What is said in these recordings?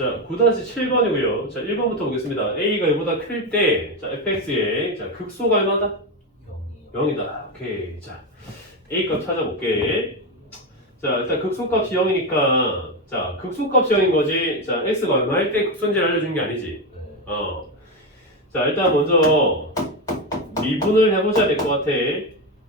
자, 9-7번이고요. 자, 1번부터 보겠습니다. a가 이보다 클 때, 자, fx의 자, 극소가 얼마다? 0이요. 0이다. 오케이. 자, a 값 찾아볼게. 자, 일단 극소값이 0이니까, 자, 극소값이 0인 거지. 자, x가 얼마일 때 극소인지를 알려준 게 아니지. 네. 어. 자, 일단 먼저 미분을 해보셔야 될것 같아.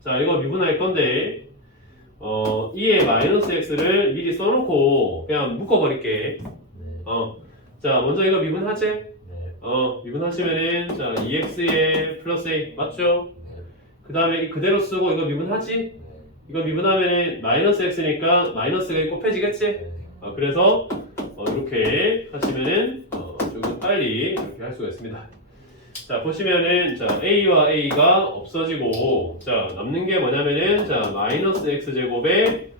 자, 이거 미분할 건데, 어, 2의 마이너스 x를 미리 써놓고 그냥 묶어버릴게. 네. 어. 자, 먼저 이거 미분하지? 네. 어, 미분하시면은, 자, 2x에 플러스 a, 맞죠? 네. 그 다음에 그대로 쓰고 이거 미분하지? 네. 이거 미분하면은 마이너스 x니까 마이너스가 곱해지겠지? 네. 어, 그래서 어, 이렇게 하시면은 어, 조금 빨리 이렇게 할 수가 있습니다. 자 보시면은 자 a와 a가 없어지고 자 남는 게 뭐냐면은 자 마이너스 x 제곱에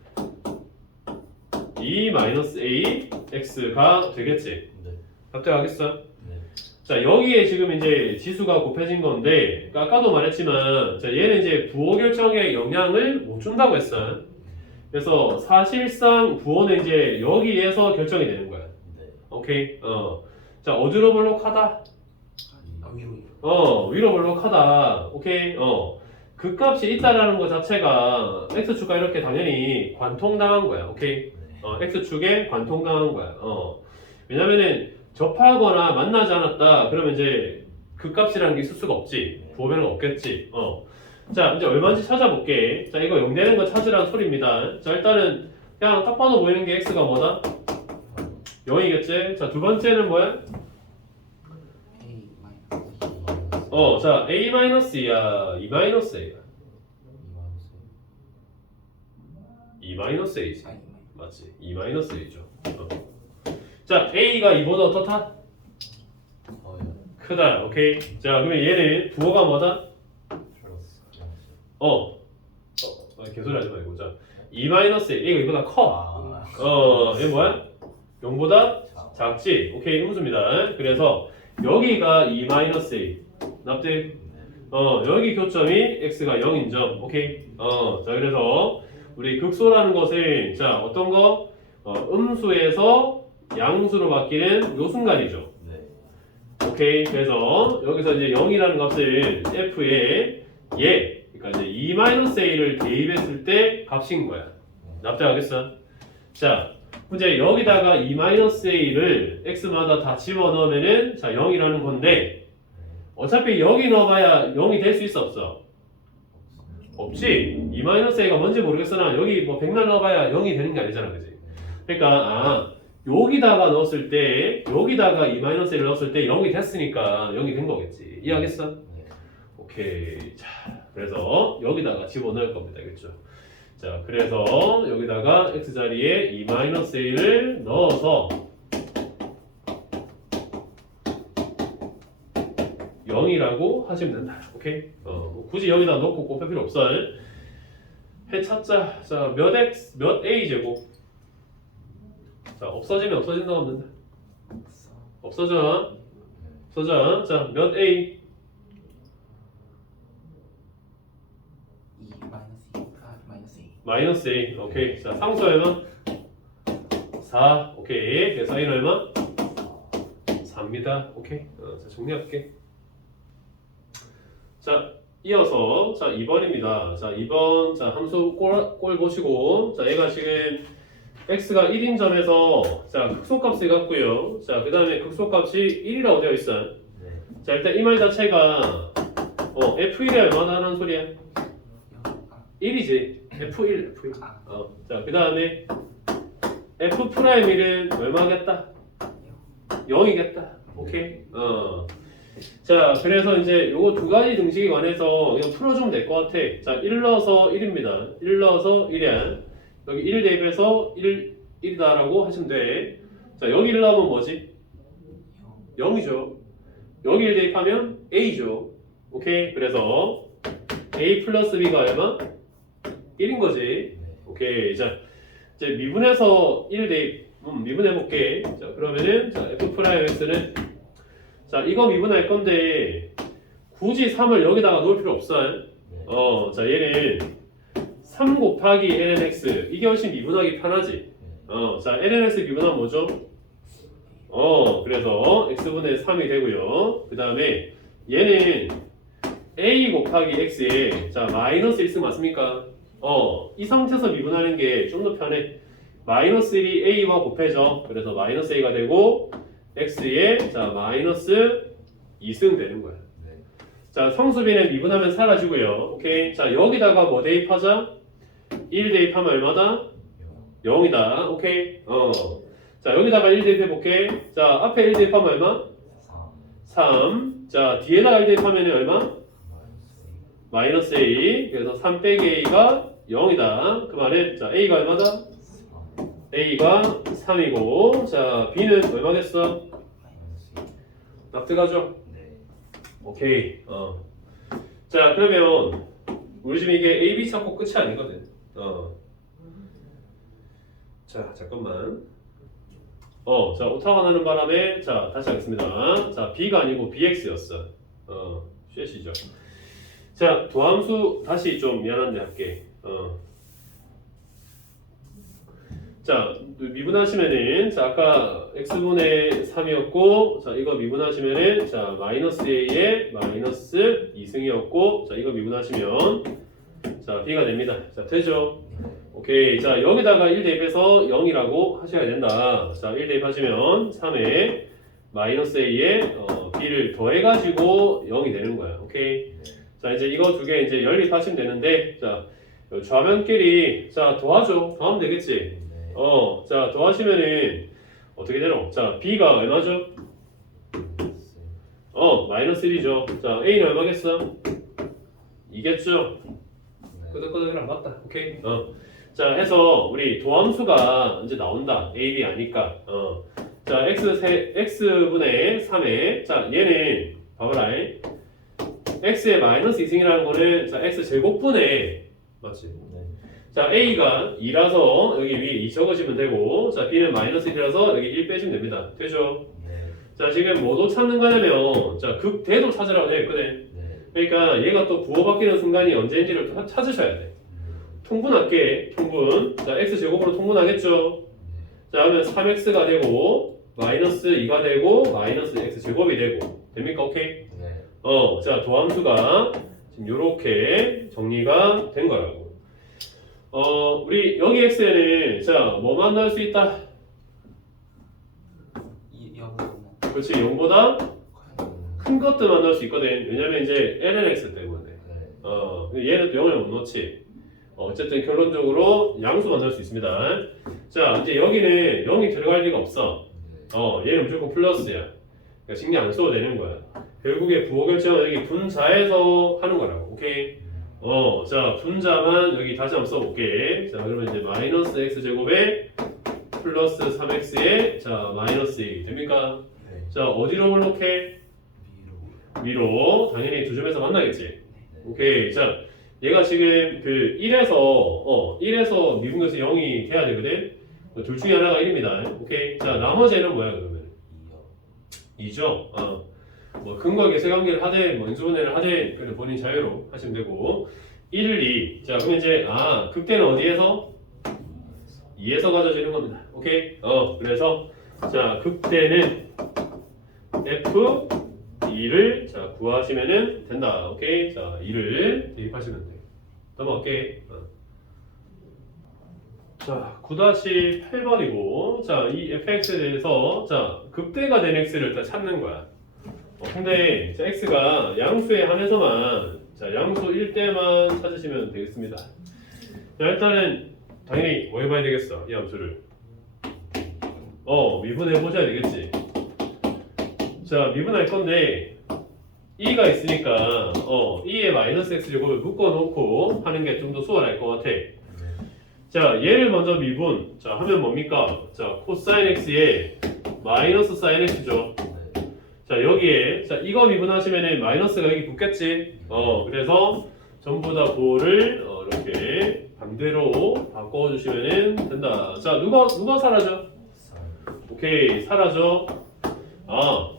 2 마이너스 a x가 되겠지. 네. 답변하겠어? 네. 자 여기에 지금 이제 지수가 곱해진 건데 그러니까 아까도 말했지만 자 얘는 이제 부호 결정에 영향을 못 준다고 했어. 그래서 사실상 부호는 이제 여기에서 결정이 되는 거야. 네. 오케이. 어. 자 어디로 볼록하다? 아 위로 위로. 어 위로 볼록하다. 오케이. 어. 그 값이 있다라는 것 자체가 x축과 이렇게 당연히 관통당한 거야. 오케이. 네. 어, X축에 관통당한 거야. 어. 왜냐면은 접하거나 만나지 않았다. 그러면 이제 그 값이라는 게 있을 수가 없지. 부호 변화가 없겠지. 어. 자, 이제 얼마인지 찾아볼게. 자, 이거 0 되는 거 찾으라는 소리입니다. 자, 일단은 그냥 딱 봐도 보이는 게 X가 뭐다? 0이겠지? 자, 두 번째는 뭐야? A 마이너스 어, 자, A-2야, 2-A야. 2-A지. 맞지? 2-A죠. 어. 자, A가 2보다 어떻다? 어, 크다. 오케이. 자, 그러면 얘는 부호가 뭐다? 어. 어, 어, 개소리 하지 말고. 자, 2 마이너스 A가 이보다 커. 아. 어, 얘 뭐야? 0보다 자. 작지. 오케이, 음수입니다. 그래서 여기가 2 마이너스 A. 납득? 네. 어, 여기 교점이 x가 0인 점. 오케이. 어, 자, 그래서 우리 극소라는 것은 자, 어떤 거? 어, 음수에서 양수로 바뀌는 요 순간이죠. 네. 오케이. 그래서 여기서 이제 0이라는 값을 f에 얘, 그러니까 이제 2-a를 대입했을 때 값인 거야. 납득하겠어? 자, 이제 여기다가 2-a를 x마다 다 집어넣으면은 자 0이라는 건데 어차피 여기 넣어봐야 0이 될 수 있어 없어? 없지. 2-a가 뭔지 모르겠으나 여기 뭐 100날 넣어봐야 0이 되는 게 아니잖아, 그지? 그러니까 아 여기다가 넣었을 때 여기다가 2-a를 넣었을 때 0이 됐으니까 0이 된 거겠지. 이해하겠어? 네. 오케이. 자, 그래서 여기다가 집어넣을 겁니다. 그렇죠? 자, 그래서 여기다가 x 자리에 2-a를 넣어서 0이라고 하시면 된다. 오케이? 어, 뭐 굳이 여기다 넣고 곱할 필요 없어. 해 찾자. 자, 몇 x, 몇 a 제곱. 자, 없어지면 없어진다고 하면 된다. 없어져. 없어져. 자, 몇 a? 2 마이너스 2 아, 마이너스 2 마이너스 a. 오케이. 자, 상수 얼마? 4. 오케이. 그래서 a는 얼마? 4입니다. 오케이. 어, 자, 정리할게. 자, 이어서 자, 2번입니다. 자, 2번 자, 함수 꼴, 꼴 보시고 자, 얘가 지금 x가 1인 점에서 자, 극소값을 갖고요. 자, 그 다음에 극소값이 1이라고 되어 있어요. 네. 자, 일단 이 말 자체가 어, f1이 얼마나라는 소리야? 0 아, 1이지. f1, f1. 아 어, 자, 그 다음에 f 프라임 1은 얼마겠다? 0이겠다. 오케이. 어. 자, 그래서 이제 요거 두 가지 등식에 관해서 그냥 풀어주면 될 것 같아. 자, 1 넣어서 1입니다. 1 넣어서 1이야. 여기 1 대입해서 1, 1이다라고 하시면 돼. 자, 여기 1 넣으면 뭐지? 0 0이죠. 여기 1 대입하면 A죠. 오케이. 그래서 A 플러스 B가 얼마? 1인 거지. 네. 오케이. 자, 이제 미분해서 1 대입, 음, 미분해 볼게. 자, 그러면은 자, f 프라임 x는 자, 이거 미분할 건데 굳이 3을 여기다가 놓을 필요 없어. 네. 어, 자, 얘는 3 곱하기 ln x 이게 훨씬 미분하기 편하지. 어, 자, ln x 미분하면 뭐죠? 어, 그래서 x분의 3이 되고요. 그 다음에 얘는 a 곱하기 x에 자 마이너스 1승 맞습니까? 어, 이 상태에서 미분하는 게 좀 더 편해. 마이너스 1이 a와 곱해져. 그래서 마이너스 a가 되고 x에 자 마이너스 2승 되는 거야. 네. 자 성수비는 미분하면 사라지고요. 오케이. 자 여기다가 뭐 대입하자? 1 대입하면 얼마다? 0이다. 오케이. 어. 자 여기다가 1 대입해 볼게. 자 앞에 1 대입하면 얼마? 3 3. 자 뒤에다가 1 대입하면 얼마? 마이너스 a. 그래서 3 빼기 a가 0이다. 그 말은 자 a가 얼마다? 3 a가 3이고 자 b는 얼마겠어? 마이너스 납득하죠? 네. 오케이. 어. 자 그러면 우리 지금 이게 a, b 찾고 끝이 아니거든. 어. 자 잠깐만. 어, 자 오타가 나는 바람에 자 다시 하겠습니다. 자 b가 아니고 bx였어. 어, 쉐시죠. 자 도함수 다시 좀 미안한데 할게. 어. 자 미분하시면은 자 아까 x분의 3이었고 자 이거 미분하시면은 자 마이너스 a에 마이너스 2승이었고 자 이거 미분하시면 자 b가 됩니다. 자 되죠? 오케이 자 여기다가 1 대입해서 0이라고 하셔야 된다. 자 1 대입하시면 3에 마이너스 a에 어, b를 더해가지고 0이 되는 거야. 오케이 자 이제 이거 두 개 이제 연립하시면 되는데 자 좌변끼리 자 더하죠. 더하면 되겠지. 네. 어, 자 더하시면은 어떻게 되노? 자 b가 얼마죠? 어, 마이너스 1이죠. 자 a는 얼마겠어? 이겠죠? 끄덕끄덕이랑 맞다. 오케이. 어. 자 해서 우리 도함수가 이제 나온다. a, b 아니까. 어. 자 x 세 x 분의 3에 자 얘는 봐봐라. x의 마이너스 2승이라는 거는 자 x 제곱분의 맞지? 네. 자 a가 2라서 여기 위에 2 적으시면 되고 자 b는 마이너스 1이라서 여기 1 빼시면 됩니다. 되죠? 네. 자 지금 뭐도 찾는 거냐면 자 극대도 찾으라고 돼 있거든. 네. 그러니까 얘가 또 부호 바뀌는 순간이 언제인지를 또 찾으셔야 돼. 통분할게. 통분. 자 x 제곱으로 통분하겠죠. 자 그러면 3x가 되고 마이너스 2가 되고 마이너스 x 제곱이 되고 됩니까? 오케이? 네. 어, 자 도함수가 지금 이렇게 정리가 된 거라고. 어, 우리 여기 x에는 자 뭐만 넣을 수 있다. 이 그렇지 0보다 큰 것들만 넣을 수 있거든. 왜냐면 이제 lnx 때문에. 네. 어, 근데 얘는 또 0을 못 넣지. 어, 어쨌든 결론적으로 양수만 넣을 수 있습니다. 자, 이제 여기는 0이 들어갈 리가 없어. 어, 얘는 무조건 플러스야. 그러니까 신경 안 써도 되는 거야. 결국에 부호 결정은 여기 분자에서 하는 거라고. 오케이? 어, 자, 분자만 여기 다시 한번 써볼게. 자, 그러면 이제 마이너스 x 제곱에 플러스 3x에 자, 마이너스 2. 됩니까? 네. 자, 어디로 올록해? 위로. 위로. 당연히 두 점에서 만나겠지. 네. 오케이. 자, 얘가 지금 그 1에서 어 1에서 미분에서 0이 돼야 되거든. 둘 중에 하나가 1입니다. 오케이. 자, 나머지는 뭐야 그러면? 이요. 2죠. 어. 뭐 근거 계세 관계를 하되 뭐 인수분해를 하되 그래도 본인 자유로 하시면 되고 1, 2. 자, 그러면 이제 아 극대는 어디에서? 2에서 가져지는 겁니다. 오케이. 어, 그래서 자 극대는 F 2를 자 구하시면은 된다. 오케이. 자 2를 대입하시면 돼. 넘어갈게. 어. 자 9-8번이고 자 이 fx에 대해서 자 극대가 된 x를 일단 찾는 거야. 어, 근데 자, x가 양수에 한해서만 자 양수 1대만 찾으시면 되겠습니다. 자 일단은 당연히 뭐 해봐야 되겠어 이 함수를 어 미분해 보셔야 되겠지 자 미분할 건데 2가 있으니까 어 2에 마이너스 x 제곱을 묶어 놓고 하는 게 좀 더 수월할 것 같아 네. 자 얘를 먼저 미분 자 하면 뭡니까 자 코사인 x에 마이너스 사인 x죠 네. 자 여기에 자 이거 미분하시면은 마이너스가 여기 붙겠지? 어 그래서 전부 다 부호를 어, 이렇게 반대로 바꿔주시면은 된다. 자 누가 누가 사라져? 쌀. 오케이 사라져. 아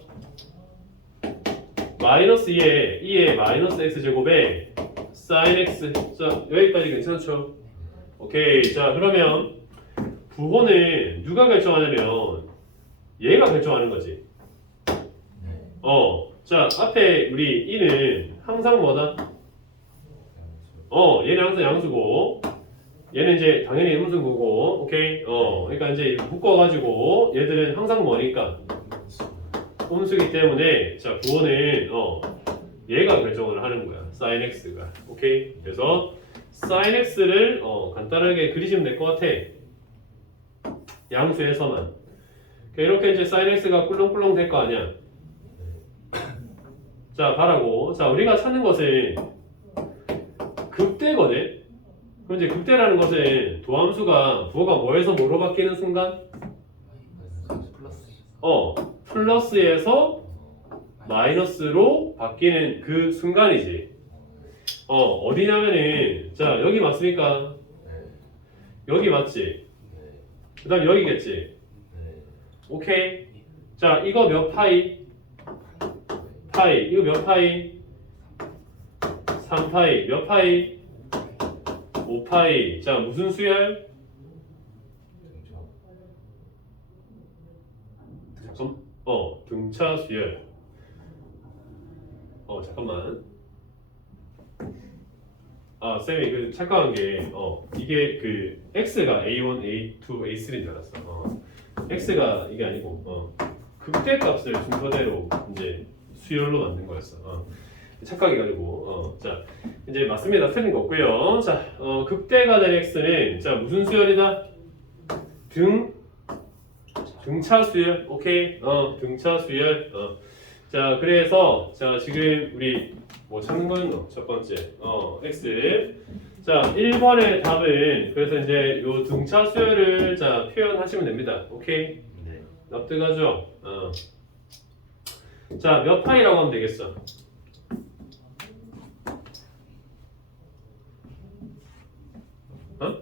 마이너스 2에 2에 마이너스 x 제곱에 사인 x. 자 여기까지 괜찮죠? 오케이 자 그러면 부호는 누가 결정하냐면 얘가 결정하는 거지. 네. 어, 자 앞에 우리 이는 항상 뭐다? 어, 얘는 항상 양수고, 얘는 이제 당연히 음수고, 오케이? 어, 그러니까 이제 묶어가지고 얘들은 항상 뭐니까 음수기 때문에 자 구원은 어 얘가 결정을 하는 거야. sin x가, 오케이? 그래서 sin x를 어 간단하게 그리시면 될 것 같아. 양수에서만. 그러니까 이렇게 이제 sin x가 꿀렁꿀렁 될 거 아니야. 자, 봐라고. 자, 우리가 찾는 것은 극대거든. 그럼 이제 극대라는 것은 도함수가 부호가 뭐에서 뭐로 바뀌는 순간? 어, 플러스에서 마이너스로 바뀌는 그 순간이지. 어, 어디냐면은, 자, 여기 맞습니까? 네. 여기 맞지? 네. 그 다음 여기겠지? 네. 오케이. 자, 이거 몇 파이? 파이. 이거 몇 파이? 3파이. 몇 파이? 5파이. 자, 무슨 수열? 잠깐. 어, 등차 수열. 어, 잠깐만. 아, 쌤이 그 착각한 게, 어, 이게 그 x가 a1, a2, a3인 줄 알았어. 어, x가 이게 아니고, 어, 극대 값을 순서대로 이제 수열로 만든 거였어. 어. 착각해가지고, 어, 자, 이제 맞습니다. 틀린 거 없고요. 자, 어, 극대가 된 x는 자 무슨 수열이다? 등 등차 수열, 오케이, 어, 등차 수열, 어, 자, 그래서 자 지금 우리 뭐 찾는 거였노? 첫 번째, 어, x, 자, 1번의 답은 그래서 이제 요 등차 수열을 자 표현하시면 됩니다, 오케이, 네. 납득하죠? 어, 자, 몇 파이라고 하면 되겠어? 어?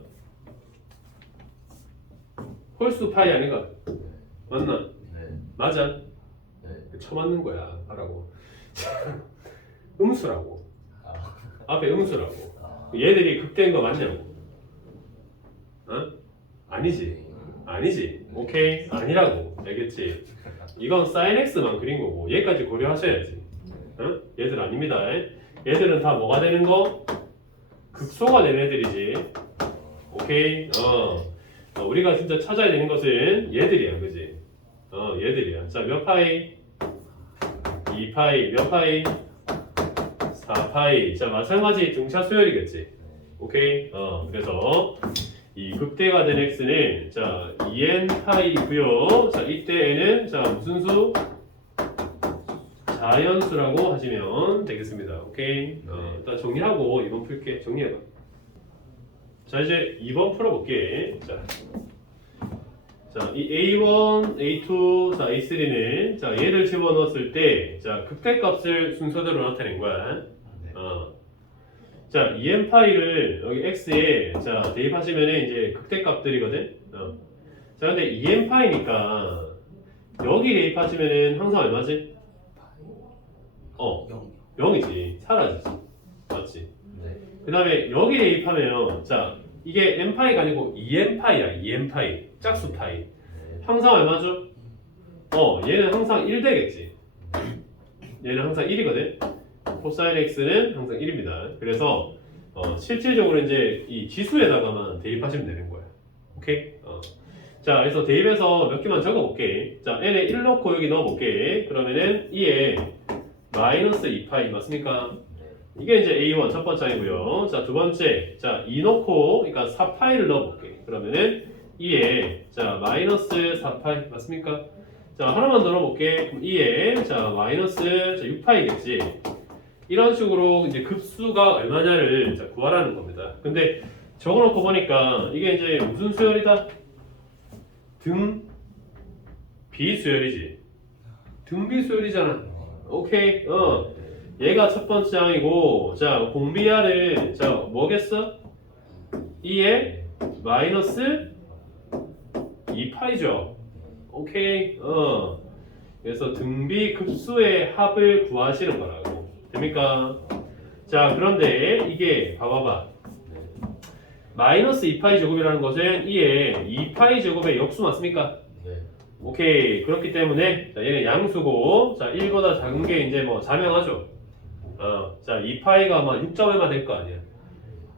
홀수 파이 아닌가? 맞나? 네. 맞아. 네. 쳐맞는 거야. 하라고. 음수라고. 아. 앞에 음수라고. 아. 얘들이 극대인 거 맞냐고. 어? 아니지. 아니지. 오케이. 아니라고. 알겠지? 이건 sin x만 그린 거고 얘까지 고려하셔야지. 어? 얘들 아닙니다. 얘들은 다 뭐가 되는 거? 극소가 되는 애들이지. 오케이. 어. 어, 우리가 진짜 찾아야 되는 것은 얘들이야, 그지? 어, 얘들이야. 자, 몇 파이? 2파이. 몇 파이? 4파이. 자, 마찬가지 등차 수열이겠지. 오케이. 어, 그래서 이 극대가 된 x는 자 2n 파이고요. 자 이때 n은 자 무슨 수? 자연수라고 하시면 되겠습니다. 오케이. 어, 일단 정리하고 2번 풀게. 정리해봐. 자 이제 2번 풀어볼게. 자, 자 이 a1, a2, 자 a3는 자 얘를 집어넣었을 때 자 극대값을 순서대로 나타낸 거야. 네. 어. 자, EM 파이를 여기 x에 자 대입하시면은 이제 극대값들이거든. 어. 자, 근데 EM 파이니까 여기 대입하시면은 항상 얼마지? 어, 0 0이지. 사라지지. 맞지? 네. 그 다음에 여기 대입하면 자 이게 m 파이가 아니고 EM 파이야. EM 파이. 짝수 파이. 네. 항상 얼마죠? 어, 얘는 항상 1 되겠지. 얘는 항상 1이거든. 코사인 x는 항상 1입니다. 그래서 어, 실질적으로 이제 이 지수에다가만 대입하시면 되는 거야. 오케이? 어. 자, 그래서 대입해서 몇 개만 적어볼게. 자, n에 1 넣고 여기 넣어볼게. 그러면은 2에 마이너스 2파이 맞습니까? 네. 이게 이제 A1 첫 번째 아니고요. 자, 두 번째. 자, 2 넣고, 그러니까 4파이를 넣어볼게. 그러면은 2에, 자, 마이너스 4파이 맞습니까? 자, 하나만 더 넣어볼게. 그럼 2에, 자, 마이너스 자, 6파이겠지. 이런 식으로 이제 급수가 얼마냐를 자, 구하라는 겁니다. 근데 적어놓고 보니까 이게 이제 무슨 수열이다? 등 비수열이지. 등비수열이잖아. 오케이. 어. 얘가 첫 번째 항이고 자 공비하는 자 뭐겠어? 2에 마이너스 2파이죠 오케이 어 그래서 등비 급수의 합을 구하시는 거라고 됩니까? 자 그런데 이게 봐봐봐 네. 마이너스 2파이 제곱이라는 것은 2에 2파이 제곱의 역수 맞습니까? 네. 오케이. 그렇기 때문에 자, 얘는 양수고 자 1보다 작은 게 이제 뭐 자명하죠. 어, 자 2파이가 아마 6점에만 될 거 아니야.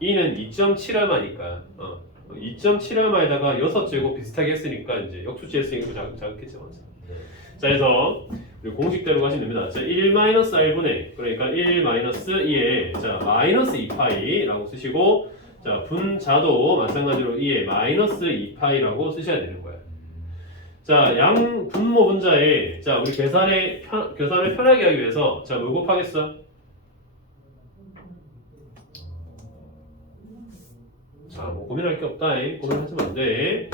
2는 2.7얼마니까 어, 2.7얼마에다가 6제곱 비슷하게 했으니까 이제 역수치 했으니까 작, 작겠지. 네. 자 그래서 공식대로 가시면 됩니다. 자, 1 마이너스 r분의 그러니까 1 마이너스 2에 자 마이너스 2파이라고 쓰시고 자 분자도 마찬가지로 2에 마이너스 2파이라고 쓰셔야 되는 거예요. 자, 양 분모 분자에 자 우리 계산에 편, 계산을 편하게 하기 위해서 자 뭘 곱하겠어? 자, 뭐 고민할 게 없다. 잉. 고민하시면 안 돼.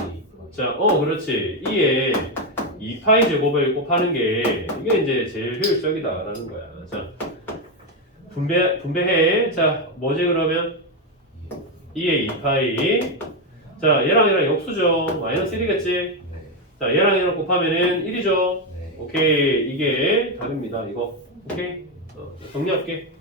자, 어, 그렇지. 2에 2파이 제곱을 곱하는 게 이게 이제 제일 효율적이다라는 거야. 자, 분배 분배해. 자, 뭐지 그러면 2에 2파이. 자, 얘랑 얘랑 역수죠. 마이너스 1이겠지. 네. 자, 얘랑 얘랑 곱하면은 1이죠. 네. 오케이, 이게 답입니다. 이거. 오케이. 어, 정리할게.